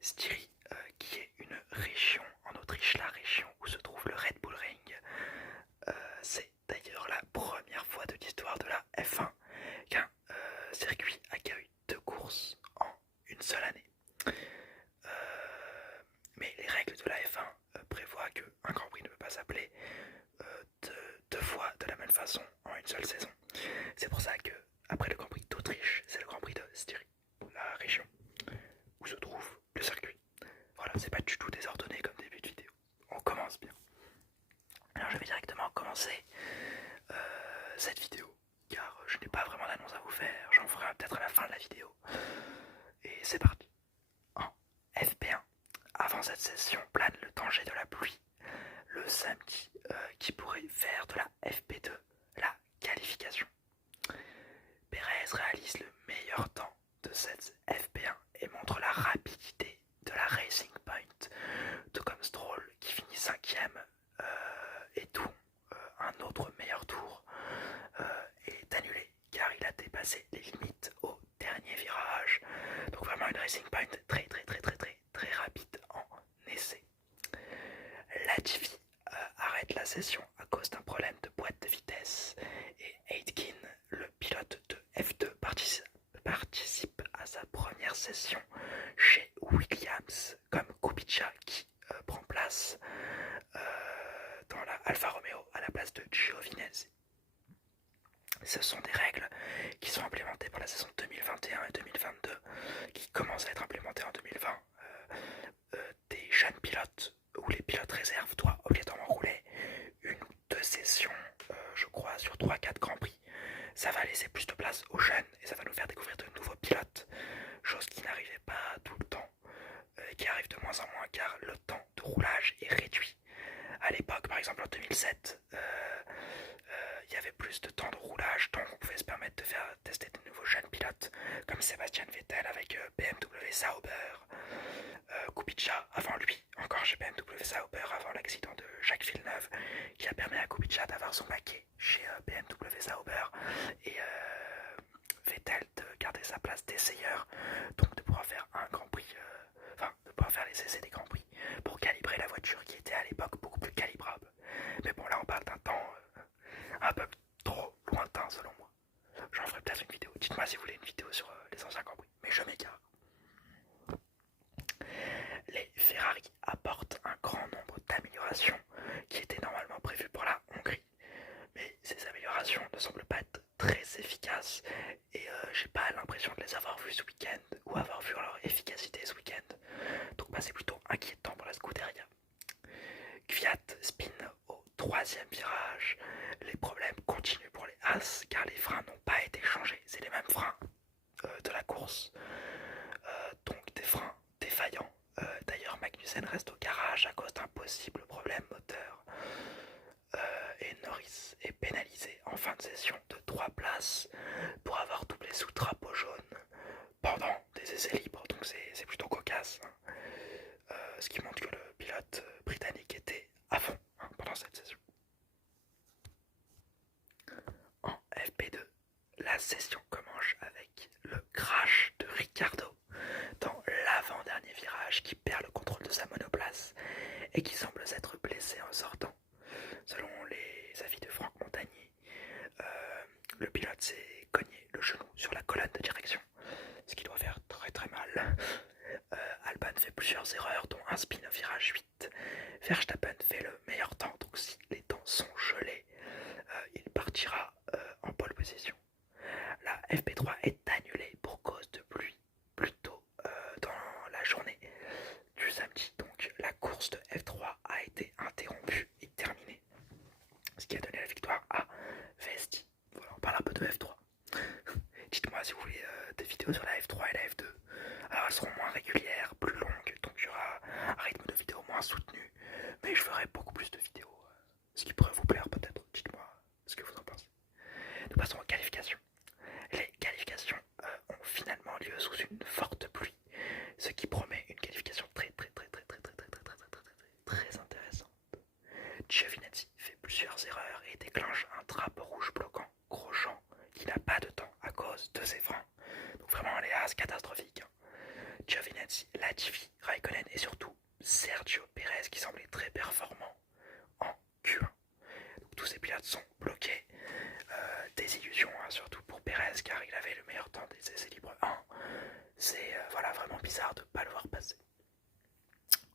Styrie, qui est une région en Autriche, la région où se trouve le Red Bull Ring. C'est d'ailleurs la première fois de l'histoire de la F1 qu'un circuit accueille deux courses en une seule année. Mais les règles de la F1 prévoient qu'un Grand Prix ne peut pas s'appeler deux fois de la même façon en une seule saison. C'est pour ça que après le Grand Prix d'Autriche, c'est le Grand Prix de Styrie, la région où se trouve le circuit. Voilà, c'est pas du tout désordonné comme début de vidéo. On commence bien. Alors je vais directement commencer cette vidéo, car je n'ai pas vraiment d'annonce à vous faire. J'en ferai peut-être à la fin de la vidéo. Et c'est parti. En FP1, avant cette session plane le danger de la pluie. Le samedi, qui pourrait faire de la FP2 la qualification. Perez réalise le meilleur temps de cette FP1 et montre la rapidité de la Racing Point, tout comme Stroll qui finit 5ème et tout un autre meilleur tour est annulé car il a dépassé les limites au dernier virage. Donc vraiment une Racing Point très rapide en essai. Latifi arrête la session à cause d'un problème de boîte de vitesse et Aitken, le pilote de F2, participe à sa première session chez Williams comme Kubica qui prend place dans la Alfa Romeo à la place de Giovinazzi. Ce sont des règles qui sont implémentées pour la saison 2021 et 2022, qui commencent à être implémentées en 2020. Des jeunes pilotes où les pilotes réserves doivent obligatoirement rouler une ou deux sessions, je crois, sur 3-4 Grands Prix. Ça va laisser plus de place aux jeunes et ça va nous faire découvrir de nouveaux pilotes, chose qui n'arrivait pas tout le temps, et qui arrive de moins en moins car le temps de roulage est réduit. À l'époque, par exemple en 2007, il y avait plus de temps de roulage, donc on pouvait se permettre de faire tester de nouveaux jeunes pilotes, comme Sebastian Vettel avec BMW Sauber, Kubica avant lui, encore chez BMW Sauber avant l'accident de Jacques Villeneuve, qui a permis à Kubica d'avoir son paquet chez BMW Sauber, et Vettel de garder sa place d'essayeur, donc de pouvoir faire un Grand Prix, de pouvoir faire les essais des Grands Prix, pour calibrer la voiture qui était à l'époque beaucoup plus calibrable. Mais bon, là on parle d'un temps un peu trop lointain selon moi. J'en ferai peut-être une vidéo. Dites-moi si vous voulez une vidéo sur les anciens Grands Prix, mais je m'égare. Les Ferrari apportent un grand nombre d'améliorations qui étaient normalement prévues pour la Hongrie. Mais ces améliorations ne semblent pas être très efficaces et j'ai pas l'impression de les avoir vues ce week-end ou avoir vu leur efficacité ce week-end. Donc c'est plutôt inquiétant pour la Scuderia. Kvyat spin au troisième virage. Les problèmes continuent pour les As car les freins n'ont pas été changés. C'est les mêmes freins de la course. Donc des freins défaillants. D'ailleurs Magnussen reste au garage à cause d'un possible problème moteur. Et Norris est pénalisé en fin de session de 3 places pour avoir doublé sous drapeau jaune pendant des essais libres. Donc c'est plutôt cocasse. Ce qui montre que le pilote britannique était à fond pendant cette session. En FP2, la session commence avec le crash de Ricciardo dans l'avant-dernier virage qui perd le contrôle de sa monoplace et qui semble s'être blessé en sortant. Selon les avis de Franck Montagnier, le pilote s'est cogné le genou sur la colonne de direction, ce qui doit faire très mal. Albon fait plusieurs erreurs, dont un spin au virage 8. Verstappen fait le meilleur temps, donc si les temps sont gelés, il partira en pole position. La FP3 est annulée pour cause de pluie, plus tôt dans la journée du samedi. Donc la course de F3 a été interrompue et terminée, ce qui a donné la victoire à Vesti. Voilà, on parle un peu de F3. Dites-moi si vous voulez des vidéos sur la F3 et la F2. Alors elles seront moins régulières, plus longues, donc il y aura un rythme de vidéo moins soutenu, mais je ferai beaucoup plus de vidéos, ce qui pourrait vous plaire peut-être. Dites-moi ce que vous en pensez. Nous passons aux qualifications. Les qualifications ont finalement lieu sous une forte pluie, ce qui promet une qualification très intéressante. Giovinazzi fait plusieurs erreurs et déclenche un drapeau rouge bloquant Grosjean qui n'a pas de temps à cause de ses freins. Donc vraiment les as catastrophiques. Giovinazzi, Latifi,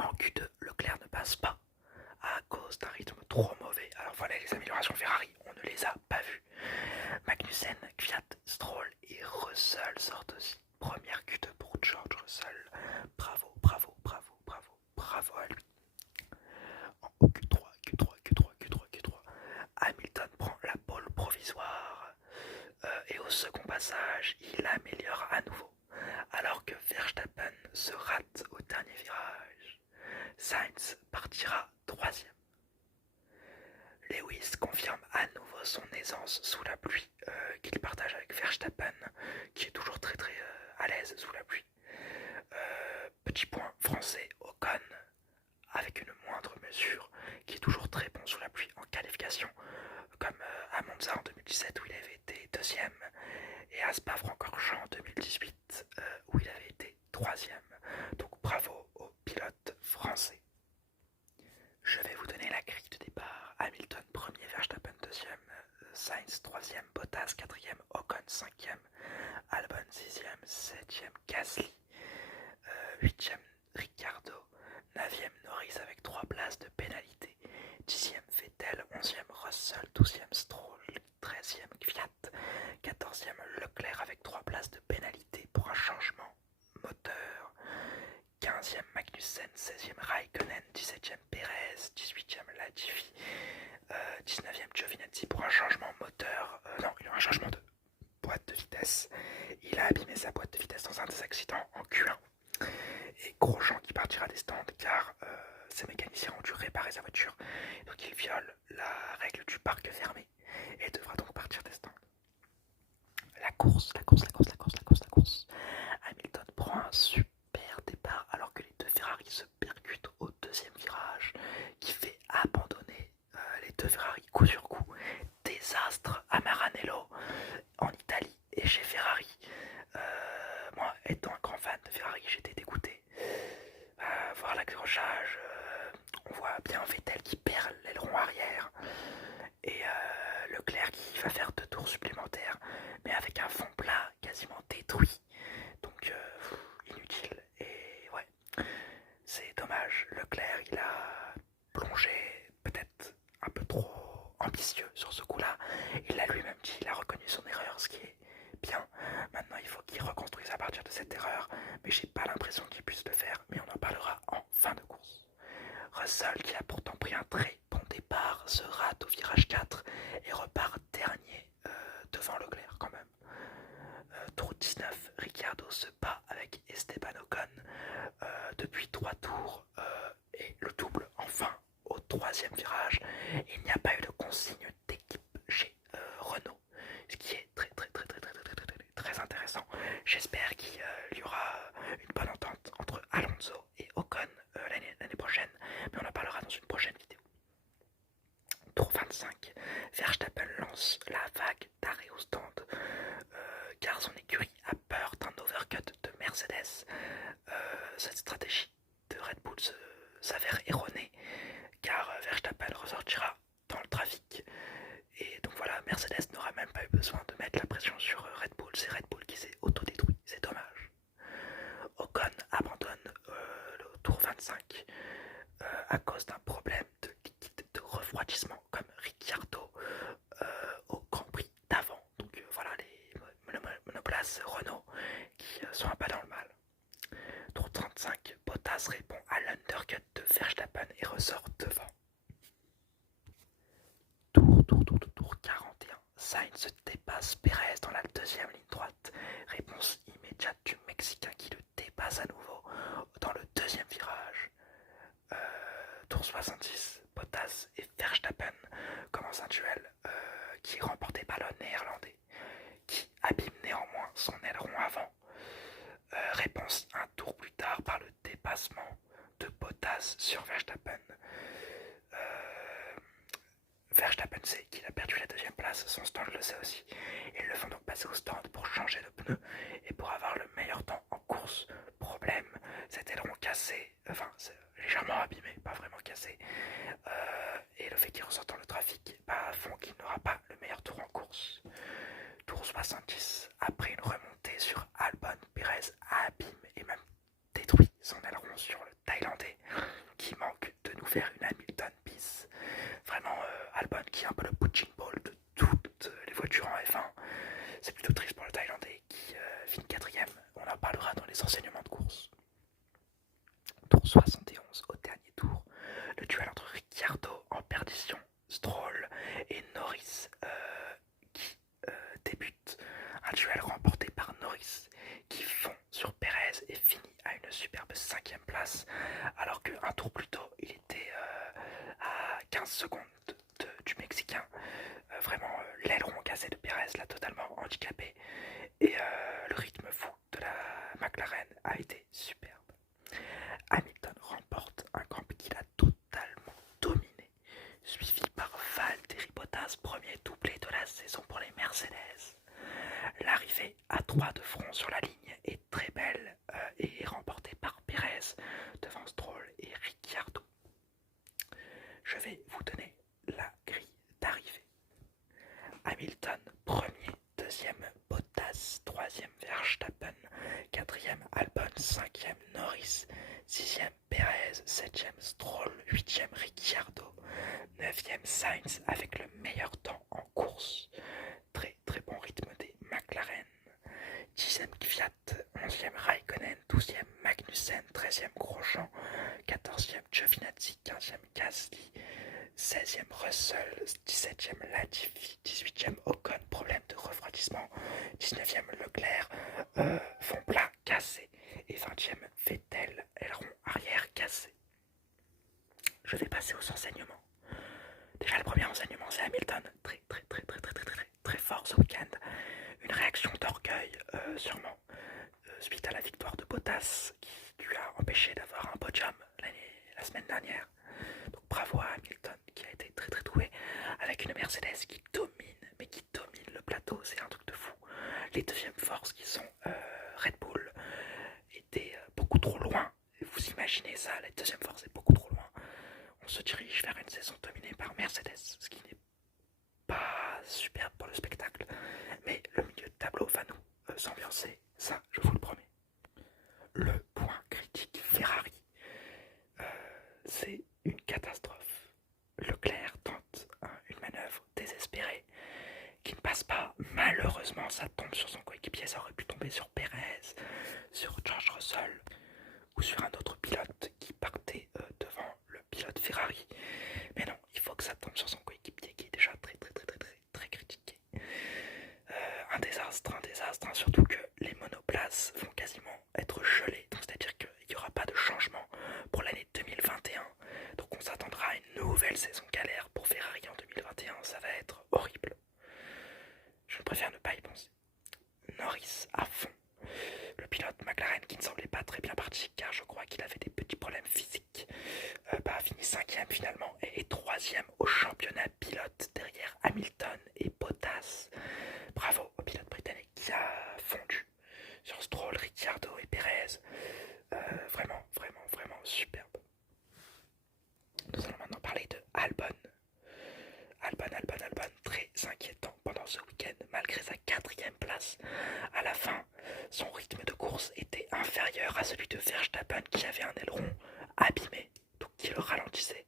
En Q2, Leclerc ne passe pas à cause d'un rythme trop mauvais. Alors voilà, les améliorations Ferrari, on ne les a pas vues. Magnussen, Kvyat, Stroll et Russell sortent aussi. Première Q2 pour George Russell. Bravo, bravo, bravo, bravo, bravo à lui. En Q3, Q3, Q3, Q3, Q3, Hamilton prend la pole provisoire. Et au second passage, il améliore à nouveau. Alors que Verstappen se rate au dernier virage. Sainz partira troisième. Lewis confirme à nouveau son aisance sous la pluie qu'il partage avec Verstappen, qui est toujours très très à l'aise sous la pluie. Petit point français, Ocon, avec une moindre mesure, qui est toujours très bon sous la pluie en qualification, comme à Monza en 2017 où il avait été deuxième, et à Spa-Francorchamps en 2018 où il avait été troisième. Donc bravo aux pilotes français. Je vais vous donner la grille de départ. Hamilton premier, Verstappen deuxième, Sainz troisième, Bottas quatrième, Ocon cinquième, Albon sixième, septième, Gasly, huitième, Ricciardo, neuvième, Norris avec 3 places de pénalité, dixième, Vettel, onzième, Russell, douzième, Stroll, treizième, Kvyat, quatorzième, Leclerc avec 3 places de pénalité pour un changement moteur, 15e Magnussen, 16e Raikkonen, 17e Perez, 18e Latifi, 19e Giovinazzi pour un changement moteur, non, il a un changement de boîte de vitesse. Il a abîmé sa boîte de vitesse dans un des accidents en Q1. Et Grosjean qui partira des stands car ses mécaniciens ont dû réparer sa voiture. Donc il viole la règle du parc fermé et devra donc partir des stands. La course. Hamilton prend un super départ alors que les deux Ferrari se percutent au deuxième virage qui fait abandonner les deux Ferrari coup sur coup. Désastre à Maranello en Italie et chez Ferrari. Moi, étant un grand fan de Ferrari, j'étais dégoûté. Voir l'accrochage, on voit bien Vettel qui perd l'aileron arrière et Leclerc qui va faire 2 tours supplémentaires mais avec un fond plat quasiment détruit. Donc inutile et ouais, c'est dommage. Leclerc il a plongé peut-être un peu trop ambitieux sur ce coup-là. Il l'a lui-même dit, il a reconnu son erreur, ce qui est bien. Maintenant il faut qu'il reconstruise à partir de cette erreur, mais j'ai pas l'impression qu'il puisse le faire, mais on en parlera en fin de course. Russell qui a pourtant pris un très bon départ se rate au virage 4 et repart dernier devant Leclerc quand même. Tour 19, Ricciardo se bat avec Esteban Ocon depuis 3 tours et le double enfin au 3e virage. Il n'y a pas eu de consigne d'équipe chez Renault, ce qui est très intéressant. J'espère qu'il y aura une bonne entente entre Alonso et Ocon l'année prochaine, mais on en parlera dans une prochaine vidéo. Tour 25, Verstappen lance la vague d'arrêt au stand car son écurie a peur d'un overcut de Mercedes. Cette stratégie de Red Bull s'avère erronée car Verstappen ressortira dans le trafic et donc voilà, Mercedes n'aura même pas eu besoin de mettre la pression sur Red Bull, c'est Red Bull qui s'est autodétruit, c'est dommage. Ocon abandonne le tour 25 à cause d'un problème de liquide de refroidissement comme Ricciardo au Grand Prix d'avant. Donc voilà les monoplaces Renault qui sont un pas dans le mal. Tour 35, Bottas répond à l'undercut de Verstappen et ressort devant. Tour 41, Sainz dépasse Perez dans la deuxième ligne droite. Réponse immédiate du Mexicain qui le dépasse à nouveau dans le deuxième virage. Tour 66, Bottas et Verstappen commencent un duel qui est remporté par le néerlandais qui abîme néanmoins son aileron avant. Réponse un tour plus tard par le dépassement de Bottas sur Verstappen. Verstappen sait qu'il a perdu la deuxième place, son stand le sait aussi. Ils le font donc passer au stand pour changer de pneu et pour avoir le meilleur temps en course. Problème, cet aileron cassé, enfin c'est légèrement abîmé, pas vraiment cassé. Et le fait qu'il ressorte dans le trafic font qu'il n'aura pas le meilleur tour en course. Tour 70, après une remontée sur Albon, Perez abîme et même détruit son aileron sur le Thaïlandais. un peu le punching ball de toutes les voitures en F1. C'est plutôt triste pour le Thaïlandais qui finit quatrième. On en parlera dans les enseignements de course. Tour 71, au dernier tour, le duel entre Ricciardo en perdition, Stroll et Norris qui débute. Un duel remporté par Norris qui fond sur Perez et finit à une superbe 5e place, alors qu'un tour plus tôt, il était à 15 secondes du Mexicain. Vraiment, l'aileron cassé de Perez l'a totalement handicapé et le rythme fou de la McLaren a été superbe. Hamilton remporte un Grand Prix qu'il a totalement dominé, suivi par Valtteri Bottas, premier doublé de la saison pour les Mercedes. L'arrivée à 3 de front sur la ligne est très belle et est remportée par Perez devant Stroll et Ricciardo. Je vais vous donner la grille d'arrivée. Hamilton, premier, deuxième Bottas, troisième Verstappen, quatrième Albon, cinquième Norris, sixième Perez, septième Stroll, huitième Ricciardo, neuvième Sainz avec le meilleur temps en course. Très très bon rythme des McLaren. 10e Kvyat, 11e Raikkonen, 12e Magnussen, 13e Grosjean, 14e Giovinazzi, 15e Gasly, 16e Russell, 17e Latifi, 18e Ocon, problème de refroidissement, 19e Leclerc, fond plat cassé, et 20e Vettel, aileron arrière cassé. Je vais passer aux enseignements. Déjà le premier enseignement c'est Hamilton, très fort ce week-end. Une réaction d'orgueil sûrement suite à la victoire de Bottas qui lui a empêché d'avoir un podium la semaine dernière. Donc bravo à Hamilton qui a été très doué avec une Mercedes qui domine, mais qui domine le plateau, c'est un truc de fou. Les deuxièmes forces qui sont Red Bull étaient beaucoup trop loin. Vous imaginez ça, la deuxième force est beaucoup trop loin. On se dirige vers une saison dominée par Mercedes, ce qui n'est pas superbe pour le spectacle. Mais le milieu de tableau va nous s'ambiancer, ça je vous le promets. Le point critique Ferrari, c'est une catastrophe. Leclerc tente une manœuvre désespérée qui ne passe pas. Malheureusement, ça tombe sur son coéquipier. Ça aurait pu tomber sur Perez, sur George Russell ou sur un autre pilote qui partait devant le pilote Ferrari. Mais non, il faut que ça tombe sur son coéquipier qui est déjà très critiqué. Un désastre, surtout que les monoplaces vont quasiment être gelées. Donc c'est-à-dire qu'il n'y aura pas de changement pour l'année 2021. Donc on s'attendra à une nouvelle saison galère pour Ferrari en 2021. Ça va être horrible. Je préfère ne pas y penser. Norris à fond. Le pilote McLaren qui ne semblait pas très bien parti car je crois qu'il avait des petits problèmes physiques a fini 5e finalement et 3e au championnat pilote derrière Hamilton et Bottas. Bravo au pilote britannique qui a fondu sur Stroll, Ricciardo et Perez. Vraiment superbe. Nous allons maintenant parler de Albon. Albon, très inquiétant pendant ce week-end, malgré sa 4e place. À la fin, son rythme de course était inférieur à celui de Verstappen qui avait un aileron abîmé, donc qui le ralentissait.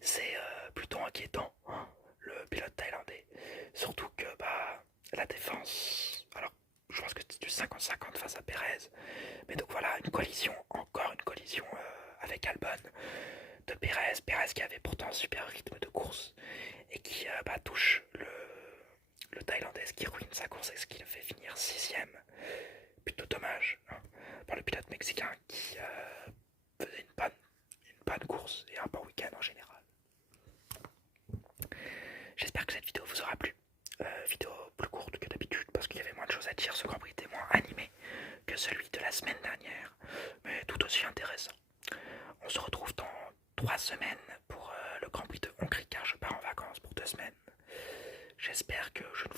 C'est plutôt inquiétant, hein, le pilote thaïlandais. Surtout que la défense, alors je pense que c'était du 50-50 face à Perez, mais donc voilà, encore une collision avec Albon de Perez qui avait pourtant un super rythme de course et qui touche le Thaïlandais, qui ruine sa course et ce qui le fait finir 6e. Plutôt dommage hein, pour le pilote mexicain qui faisait une bonne course et un bon week-end en général. J'espère que cette vidéo vous aura plu. Vidéo plus courte que d'habitude parce qu'il y avait moins de choses à dire. Ce Grand Prix était moins animé que celui de la semaine dernière, mais tout aussi intéressant. On se retrouve dans 3 semaines pour le Grand Prix de Hongrie car je pars en vacances pour 2 semaines. J'espère que je ne